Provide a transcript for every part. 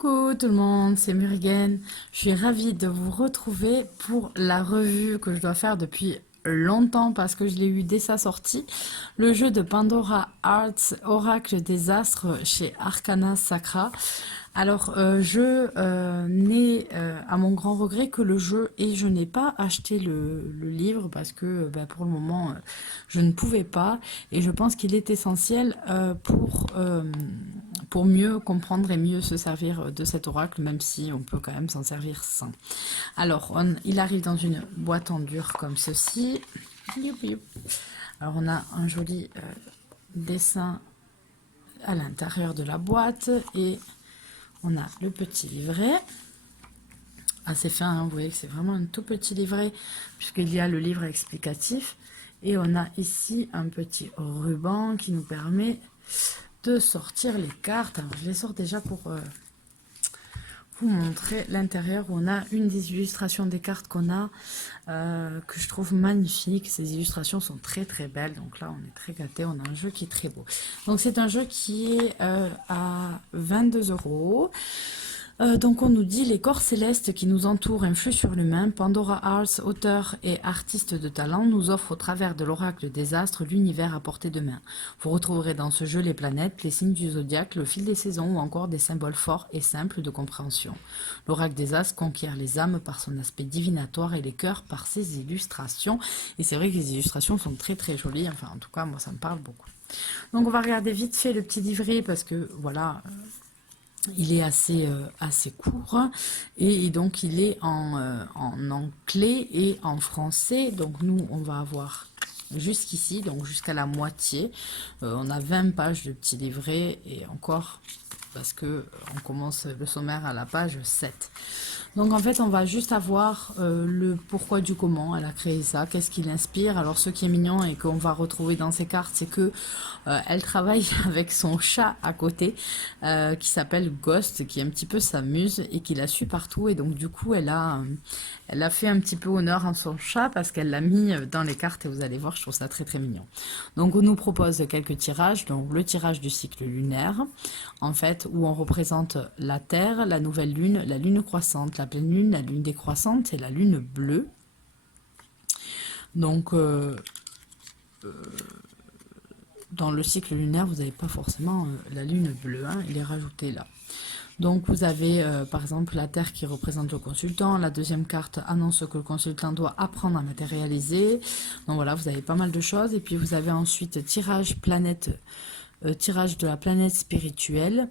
Coucou tout le monde, c'est Murigen. Je suis ravie de vous retrouver pour la revue que je dois faire depuis longtemps parce que je l'ai eu dès sa sortie. Le jeu de Pandora Arts, Oracle des Astres chez Arcana Sacra. Alors, je n'ai à mon grand regret que le jeu et je n'ai pas acheté le livre parce que pour le moment je ne pouvais pas et je pense qu'il est essentiel pour mieux comprendre et mieux se servir de cet oracle, même si on peut quand même s'en servir sans. Alors, il arrive dans une boîte en dur comme ceci. Youp, youp. Alors, on a un joli dessin à l'intérieur de la boîte et on a le petit livret. Assez fin, hein, vous voyez que c'est vraiment un tout petit livret puisqu'il y a le livre explicatif. Et on a ici un petit ruban qui nous permet de sortir les cartes. Alors, je les sors déjà pour vous montrer l'intérieur. On a une des illustrations des cartes qu'on a que je trouve magnifique. Ces illustrations sont très très belles, donc là on est très gâtés. On a un jeu qui est très beau, donc c'est un jeu qui est à 22 €. Donc on nous dit les corps célestes qui nous entourent influent sur l'humain. Pandora Arts, auteur et artiste de talent, nous offre au travers de l'oracle des astres l'univers à portée de main. Vous retrouverez dans ce jeu les planètes, les signes du zodiaque, le fil des saisons ou encore des symboles forts et simples de compréhension. L'oracle des astres conquiert les âmes par son aspect divinatoire et les cœurs par ses illustrations. Et c'est vrai que les illustrations sont très très jolies, enfin en tout cas moi ça me parle beaucoup. Donc on va regarder vite fait le petit livret parce que voilà... il est assez court et donc il est en anglais et en français. Donc nous, on va avoir jusqu'ici, donc jusqu'à la moitié. On a 20 pages de petit livret et encore parce que on commence le sommaire à la page 7. Donc en fait, on va juste avoir le pourquoi du comment elle a créé ça, qu'est-ce qui l'inspire. Alors ce qui est mignon et qu'on va retrouver dans ces cartes, c'est que elle travaille avec son chat à côté qui s'appelle Ghost, qui un petit peu s'amuse et qui la suit partout. Et donc du coup, elle a fait un petit peu honneur à son chat parce qu'elle l'a mis dans les cartes et vous allez voir, je trouve ça très très mignon. Donc on nous propose quelques tirages, donc le tirage du cycle lunaire, en fait, où on représente la Terre, la nouvelle lune, la lune croissante, la pleine lune, la lune décroissante et la lune bleue. Donc dans le cycle lunaire, vous n'avez pas forcément la lune bleue, hein, il est rajouté là. Donc vous avez par exemple la Terre qui représente le consultant. La deuxième carte annonce que le consultant doit apprendre à matérialiser. Donc voilà, vous avez pas mal de choses. Et puis vous avez ensuite tirage planète, tirage de la planète spirituelle.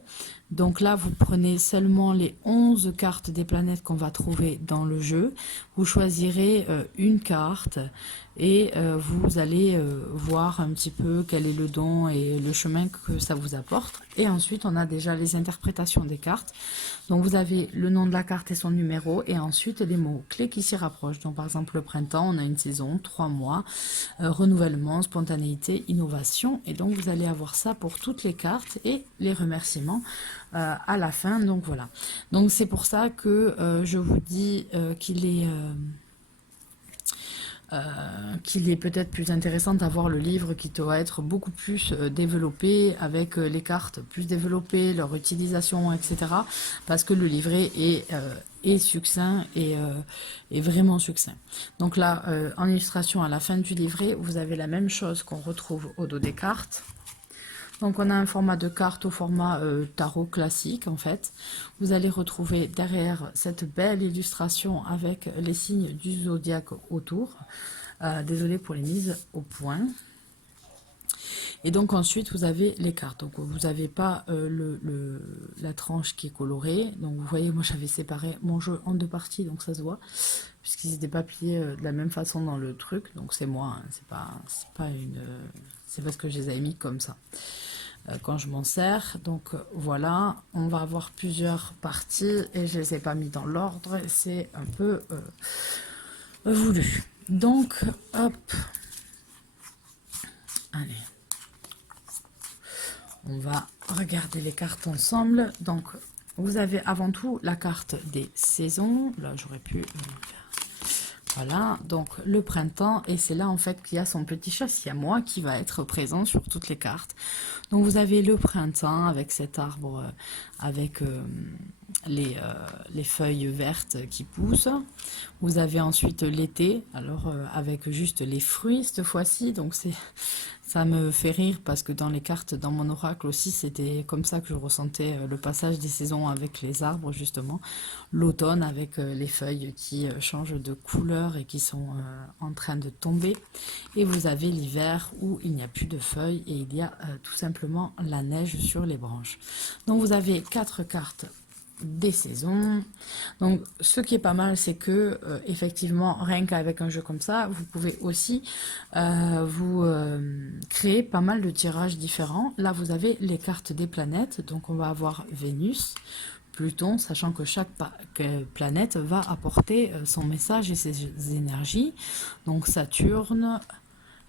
Donc là, vous prenez seulement les 11 cartes des planètes qu'on va trouver dans le jeu. Vous choisirez une carte et vous allez voir un petit peu quel est le don et le chemin que ça vous apporte. Et ensuite, on a déjà les interprétations des cartes. Donc vous avez le nom de la carte et son numéro et ensuite les mots-clés qui s'y rapprochent. Donc par exemple, le printemps, on a une saison, 3 mois, renouvellement, spontanéité, innovation. Et donc vous allez avoir ça pour toutes les cartes et les remerciements à la fin. Donc voilà, donc c'est pour ça que je vous dis qu'il est peut-être plus intéressant d'avoir le livre qui doit être beaucoup plus développé, avec les cartes plus développées, leur utilisation, etc. Parce que le livret est succinct et vraiment succinct. Donc là, en illustration à la fin du livret, vous avez la même chose qu'on retrouve au dos des cartes. Donc on a un format de carte au format tarot classique en fait. Vous allez retrouver derrière cette belle illustration avec les signes du zodiaque autour. Désolée pour les mises au point. Et donc ensuite vous avez les cartes. Donc vous n'avez pas la tranche qui est colorée. Donc vous voyez, moi j'avais séparé mon jeu en deux parties, donc ça se voit. Puisqu'ils n'étaient pas pliés de la même façon dans le truc. Donc c'est moi, hein, c'est parce que je les avais mis comme ça quand je m'en sers. Donc voilà, on va avoir plusieurs parties et je les ai pas mis dans l'ordre, c'est un peu voulu. Donc hop, allez, on va regarder les cartes ensemble. Donc vous avez avant tout la carte des saisons. Là j'aurais pu voilà, donc le printemps, et c'est là en fait qu'il y a son petit chat siamois qui va être présent sur toutes les cartes. Donc vous avez le printemps avec cet arbre avec les feuilles vertes qui poussent. Vous avez ensuite l'été, alors avec juste les fruits cette fois-ci, donc ça me fait rire parce que dans les cartes, dans mon oracle aussi, c'était comme ça que je ressentais le passage des saisons avec les arbres justement. L'automne avec les feuilles qui changent de couleur et qui sont en train de tomber. Et vous avez l'hiver où il n'y a plus de feuilles et il y a tout simplement la neige sur les branches. Donc vous avez 4 cartes des saisons. Donc ce qui est pas mal, c'est que effectivement, rien qu'avec un jeu comme ça, vous pouvez aussi vous créer pas mal de tirages différents. Là vous avez les cartes des planètes, donc on va avoir Vénus, Pluton, sachant que chaque planète va apporter son message et ses énergies. Donc Saturne,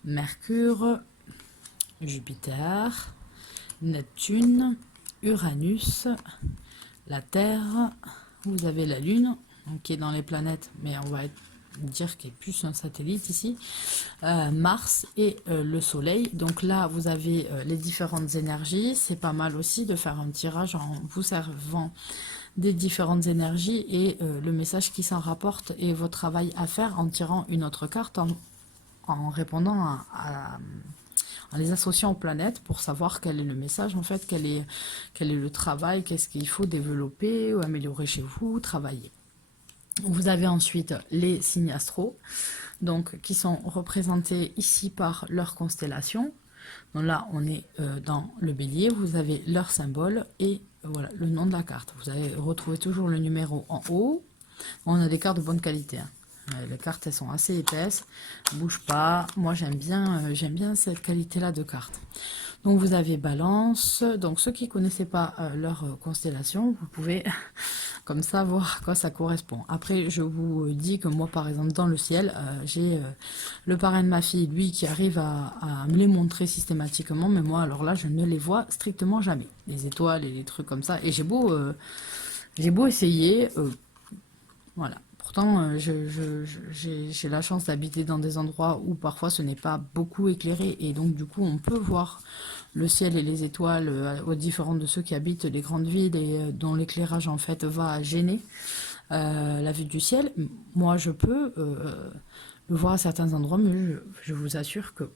Mercure, Jupiter, Neptune, Uranus, la Terre, vous avez la Lune, donc, qui est dans les planètes, mais on va dire qu'il est plus un satellite ici, Mars et le Soleil. Donc là, vous avez les différentes énergies. C'est pas mal aussi de faire un tirage en vous servant des différentes énergies et le message qui s'en rapporte et votre travail à faire en tirant une autre carte en répondant en les associant aux planètes pour savoir quel est le message en fait, quel est le travail, qu'est-ce qu'il faut développer ou améliorer chez vous, travailler. Vous avez ensuite les signes astro, donc qui sont représentés ici par leur constellation. Donc là, on est dans le bélier, vous avez leur symbole et voilà le nom de la carte. Vous allez retrouver toujours le numéro en haut. On a des cartes de bonne qualité. Hein. Les cartes, elles sont assez épaisses, bougent pas. Moi, j'aime bien cette qualité-là de cartes. Donc, vous avez Balance. Donc, ceux qui ne connaissaient pas leur constellation, vous pouvez comme ça voir à quoi ça correspond. Après, je vous dis que moi, par exemple, dans le ciel, j'ai le parrain de ma fille, lui, qui arrive à me les montrer systématiquement. Mais moi, alors là, je ne les vois strictement jamais. Les étoiles et les trucs comme ça. Et j'ai beau essayer, voilà. Pourtant, j'ai la chance d'habiter dans des endroits où parfois ce n'est pas beaucoup éclairé et donc du coup on peut voir le ciel et les étoiles aux différents de ceux qui habitent les grandes villes et dont l'éclairage en fait va gêner la vue du ciel. Moi je peux le voir à certains endroits, mais je vous assure que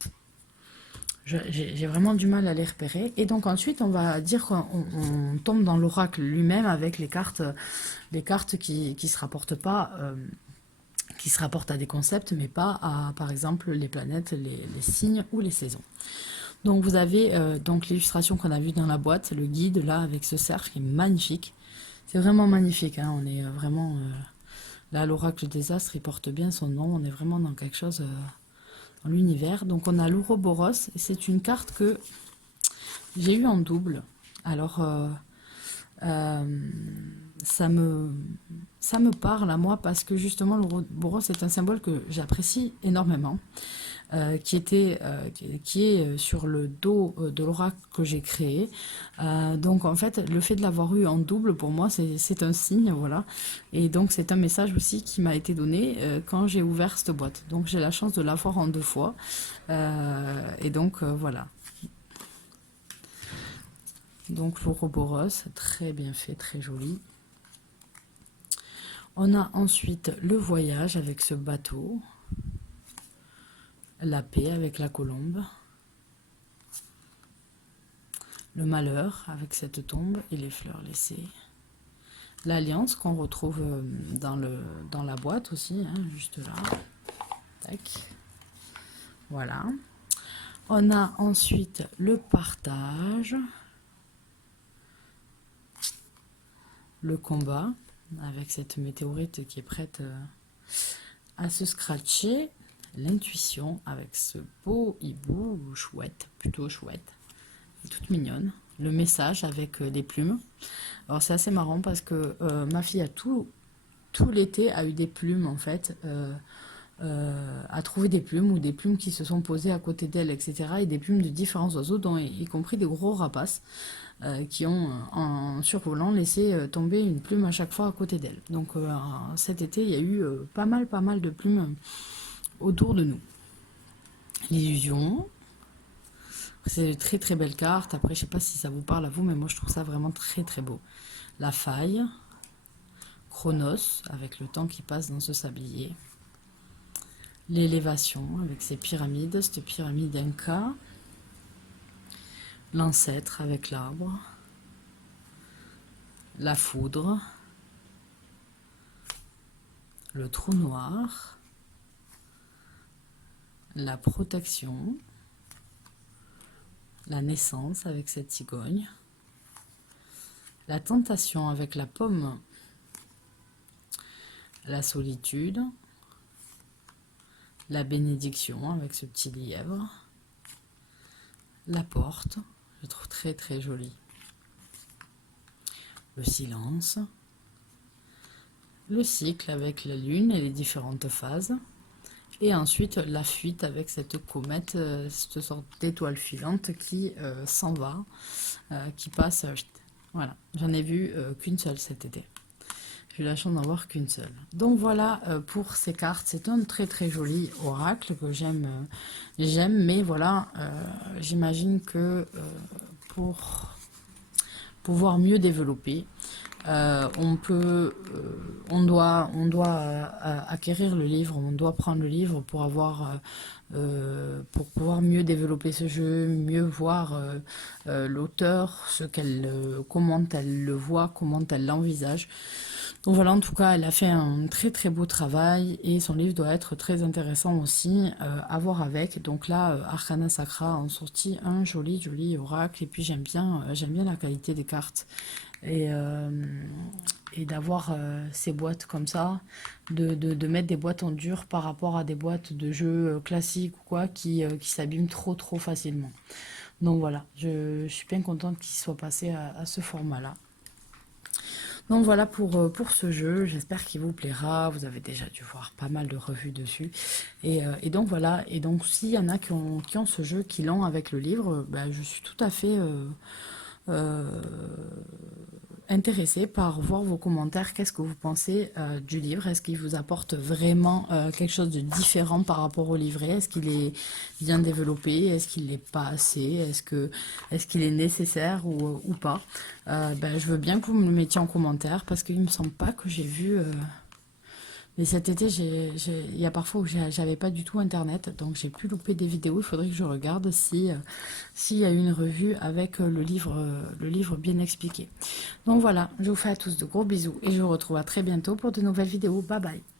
j'ai vraiment du mal à les repérer. Et donc ensuite, on va dire qu'on tombe dans l'oracle lui-même avec les cartes qui se rapportent pas, qui se rapportent à des concepts, mais pas à, par exemple, les planètes, les signes ou les saisons. Donc vous avez donc l'illustration qu'on a vue dans la boîte, le guide là avec ce cerf qui est magnifique. C'est vraiment magnifique. Hein, on est vraiment là, l'oracle des astres, il porte bien son nom. On est vraiment dans quelque chose. L'univers. Donc on a l'Ouroboros, et c'est une carte que j'ai eue en double. Alors ça me parle à moi parce que justement l'Ouroboros est un symbole que j'apprécie énormément, qui est sur le dos de l'oracle que j'ai créé. Donc en fait le fait de l'avoir eu en double pour moi c'est un signe, voilà, et donc c'est un message aussi qui m'a été donné quand j'ai ouvert cette boîte. Donc j'ai la chance de l'avoir en 2 fois et donc voilà. Donc l'Ouroboros, très bien fait, très joli. On a ensuite le voyage avec ce bateau, la paix avec la colombe, le malheur avec cette tombe et les fleurs laissées, l'alliance qu'on retrouve dans la boîte aussi, hein, juste là. Tac. Voilà. On a ensuite le partage, le combat avec cette météorite qui est prête à se scratcher, l'intuition avec ce beau hibou chouette, plutôt chouette, toute mignonne, le message avec les plumes. Alors c'est assez marrant parce que ma fille a tout l'été a eu des plumes en fait, a trouvé des plumes ou des plumes qui se sont posées à côté d'elle, etc. Et des plumes de différents oiseaux, dont y compris des gros rapaces qui ont en survolant laissé tomber une plume à chaque fois à côté d'elle. Donc cet été il y a eu pas mal de plumes autour de nous. L'illusion C'est de très très belles cartes. Après, je sais pas si ça vous parle à vous, mais moi je trouve ça vraiment très très beau. La faille, Chronos, avec le temps qui passe dans ce sablier. L'élévation, avec ses pyramides, cette pyramide Inca. L'ancêtre avec l'arbre. La foudre. Le trou noir. La protection. La naissance avec cette cigogne. La tentation avec la pomme. La solitude. La bénédiction avec ce petit lièvre. La porte, je trouve très très jolie. Le silence. Le cycle avec la lune et les différentes phases. Et ensuite la fuite avec cette comète, cette sorte d'étoile filante qui s'en va, qui passe. Voilà, j'en ai vu qu'une seule cet été. J'ai eu la chance d'en voir qu'une seule. Donc voilà pour ces cartes. C'est un très très joli oracle que j'aime, mais voilà, j'imagine que pour pouvoir mieux développer, on doit acquérir le livre, on doit prendre le livre pour pouvoir mieux développer ce jeu, mieux voir l'auteur, comment elle le voit, comment elle l'envisage. Donc voilà, en tout cas, elle a fait un très très beau travail et son livre doit être très intéressant aussi à voir avec. Donc là, Arcana Sacra en sorti un joli joli oracle et puis j'aime bien la qualité des cartes et d'avoir ces boîtes comme ça, de mettre des boîtes en dur par rapport à des boîtes de jeux classiques ou quoi qui s'abîment trop facilement. Donc voilà, je suis bien contente qu'il soit passé à ce format-là. Donc voilà pour ce jeu, j'espère qu'il vous plaira, vous avez déjà dû voir pas mal de revues dessus. Et donc voilà, et donc s'il y en a qui ont ce jeu, qui l'ont avec le livre, ben, je suis tout à fait intéressée par voir vos commentaires. Qu'est-ce que vous pensez du livre? Est-ce qu'il vous apporte vraiment quelque chose de différent par rapport au livret? Est-ce qu'il est bien développé? Est-ce qu'il n'est pas assez? Est-ce qu'il est nécessaire ou pas? Ben, je veux bien que vous me le mettiez en commentaire parce qu'il me semble pas que j'ai vu... Mais cet été, il y a parfois où j'avais pas du tout internet, donc j'ai pu louper des vidéos. Il faudrait que je regarde s'il y a une revue avec le livre bien expliqué. Donc voilà, je vous fais à tous de gros bisous et je vous retrouve à très bientôt pour de nouvelles vidéos. Bye bye.